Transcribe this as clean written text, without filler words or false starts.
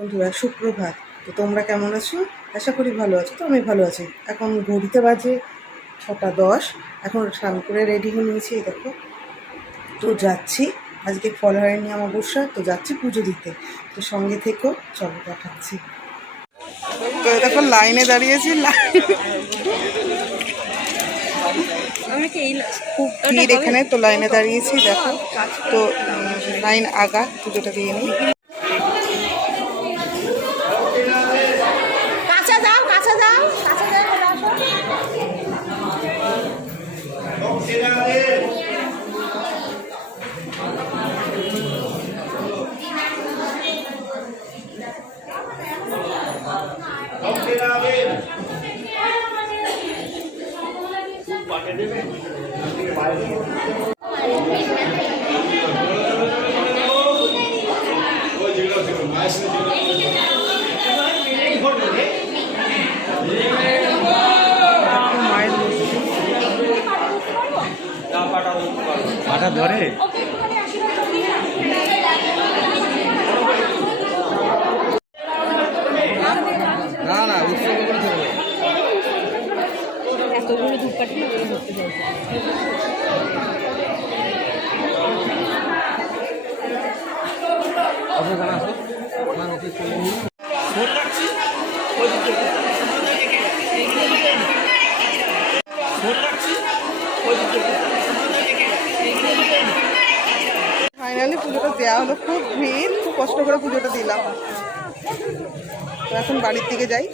বন্ধুরা সুপ্রভাত। তো তোমরা কেমন আছো? আশা করি ভালো আছো। তো আমি ভালো আছি। এখন ঘড়িতে বাজে 6টা 10। এখন স্নান করে রেডি হয়ে নিয়েছি, এই দেখো। তো যাচ্ছি, আজকে ফলহারিণী অমাবস্যা, তো যাচ্ছি পুজো দিতে। তো সঙ্গে থেকেও চলো দেখাচ্ছি। তো দেখো লাইনে দাঁড়িয়েছি, খুব ভিড় এখানে। তো লাইনে দাঁড়িয়েছি দেখো। তো লাইন আগা, পুজোটা দিয়ে নিই। পাটা ধরে না না উৎসব করে ধরবে এতগুলো ধূপকাঠি ধরতে চাইছে। ফাইনালি পুজোটা দেওয়া হলো। খুব ভিড়, খুব কষ্ট করে পুজোটা দিলাম। তো এখন বাড়ির দিকে যাই।